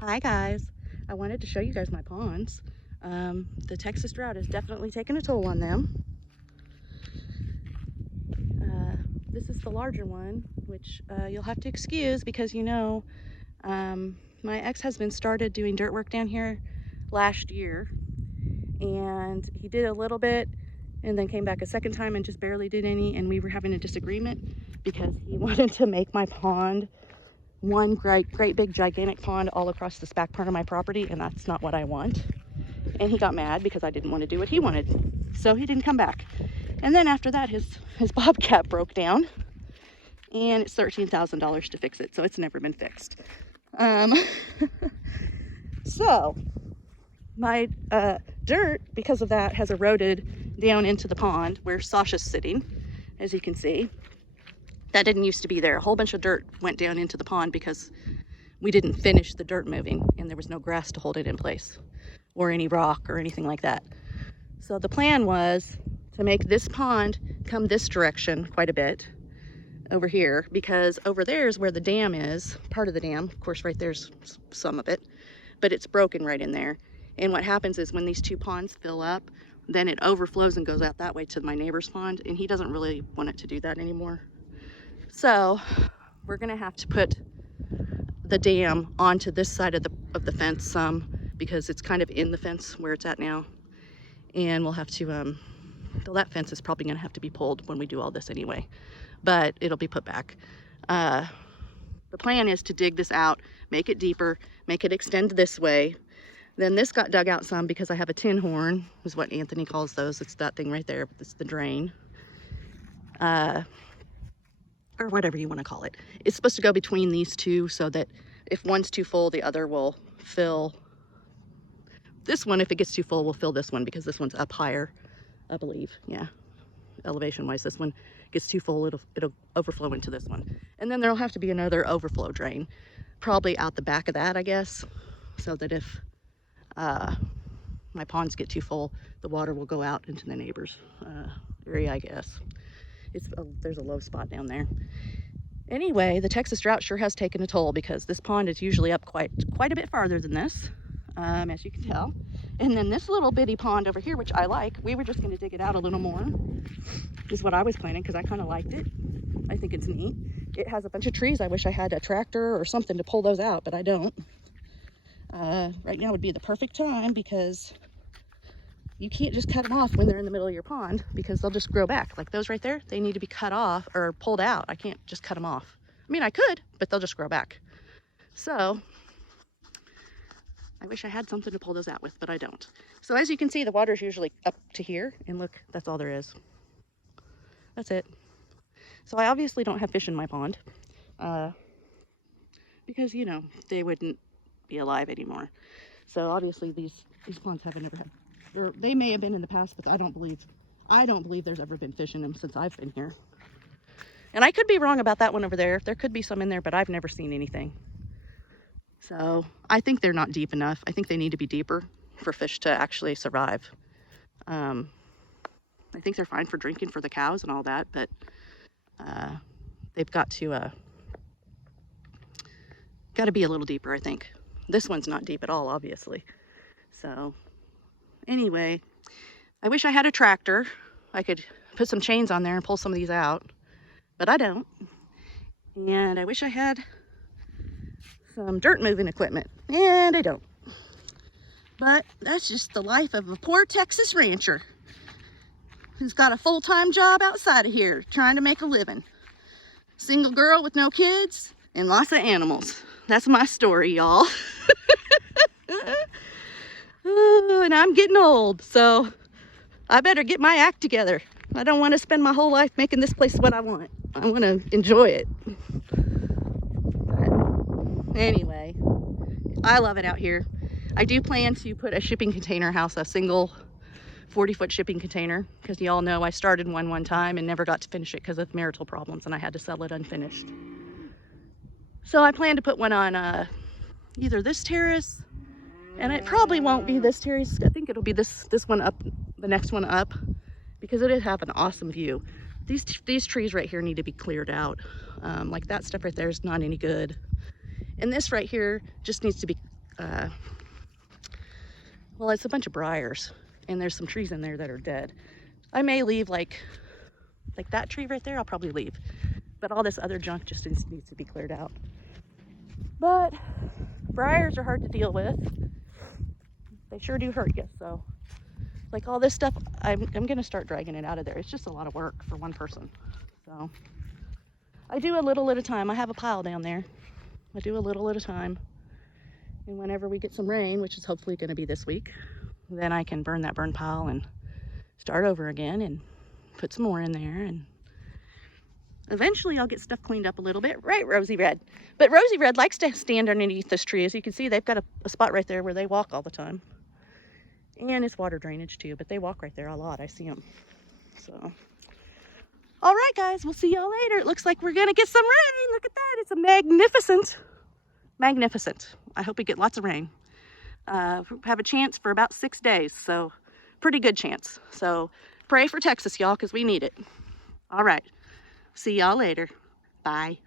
Hi guys, I wanted to show you guys my ponds. The Texas drought has definitely taken a toll on them. This is the larger one, which you'll have to excuse because my ex-husband started doing dirt work down here last year, and he did a little bit and then came back a second time and just barely did any, and we were having a disagreement because he wanted to make my pond one great big gigantic pond all across this back part of my property, and that's not what I want. And he got mad because I didn't want to do what he wanted, so he didn't come back. And then after that, his bobcat broke down, and it's $13,000 to fix it, so it's never been fixed. So my dirt, because of that, has eroded down into the pond where Sasha's sitting, as you can see. That didn't used to be there. A whole bunch of dirt went down into the pond because we didn't finish the dirt moving, and there was no grass to hold it in place or any rock or anything like that. So the plan was to make this pond come this direction quite a bit over here, because over there is where the dam is, part of the dam. Of course, right there's some of it, but it's broken right in there. And what happens is when these two ponds fill up, then it overflows and goes out that way to my neighbor's pond, and he doesn't really want it to do that anymore. So we're gonna have to put the dam onto this side of the fence some, because it's kind of in the fence where it's at now. And we'll have to, well, that fence is probably gonna have to be pulled when we do all this anyway, but it'll be put back. The plan is to dig this out, make it deeper, make it extend this way. Then this got dug out some because I have a tin horn, is what Anthony calls those. It's that thing right there, it's the drain. Or whatever you want to call it. It's supposed to go between these two so that if one's too full, the other will fill. This one, if it gets too full, will fill this one because this one's up higher, I believe. Yeah, elevation wise, this one gets too full, it'll overflow into this one. And then there'll have to be another overflow drain, probably out the back of that, I guess, so that if my ponds get too full, the water will go out into the neighbor's area, I guess. There's a low spot down there. Anyway, the Texas drought sure has taken a toll because this pond is usually up quite a bit farther than this, as you can tell. And then this little bitty pond over here, which I like, we were just going to dig it out a little more, is what I was planning because I kind of liked it. I think it's neat. It has a bunch of trees. I wish I had a tractor or something to pull those out, but I don't. Right now would be the perfect time because you can't just cut them off when they're in the middle of your pond because they'll just grow back. Like those right there, they need to be cut off or pulled out. I can't just cut them off. I mean, I could, but they'll just grow back. So I wish I had something to pull those out with, but I don't. So as you can see, the water's usually up to here, and look, that's all there is. That's it. So I obviously don't have fish in my pond because, you know, they wouldn't be alive anymore. So obviously these ponds haven't ever had, or they may have been in the past, but I don't believe there's ever been fish in them since I've been here. And I could be wrong about that one over there. There could be some in there, but I've never seen anything. So I think they're not deep enough. I think they need to be deeper for fish to actually survive. I think they're fine for drinking for the cows and all that, but they've got to be a little deeper, I think. This one's not deep at all, obviously. So anyway, I wish I had a tractor. I could put some chains on there and pull some of these out, but I don't. And I wish I had some dirt moving equipment, and I don't. But that's just the life of a poor Texas rancher who's got a full-time job outside of here trying to make a living. Single girl with no kids and lots of animals. That's my story, y'all. And I'm getting old, so I better get my act together. I don't want to spend my whole life making this place what I want. I want to enjoy it. But anyway, I love it out here. I do plan to put a shipping container house, a single 40-foot shipping container, because y'all know I started one time and never got to finish it because of marital problems, and I had to sell it unfinished. So I plan to put one on either this terrace, and it probably won't be this terrace. I think it'll be this one up, the next one up, because it would have an awesome view. These trees right here need to be cleared out. Like that stuff right there is not any good. And this right here just needs to be well, it's a bunch of briars, and there's some trees in there that are dead. I may leave like that tree right there, I'll probably leave. But all this other junk just needs to be cleared out. But briars are hard to deal with. They sure do hurt you. So like all this stuff, I'm gonna start dragging it out of there. It's just a lot of work for one person. So I do a little at a time. I have a pile down there. I do a little at a time. And whenever we get some rain, which is hopefully gonna be this week, then I can burn that burn pile and start over again and put some more in there, and eventually I'll get stuff cleaned up a little bit, right, Rosie Red? But Rosie Red likes to stand underneath this tree. As you can see, they've got a spot right there where they walk all the time. And it's water drainage too, but they walk right there a lot. I see them. So, all right, guys, we'll see y'all later. It looks like we're gonna get some rain. Look at that, it's a magnificent. I hope we get lots of rain. Have a chance for about 6 days, so pretty good chance. So pray for Texas, y'all, because we need it. All right, see y'all later. Bye.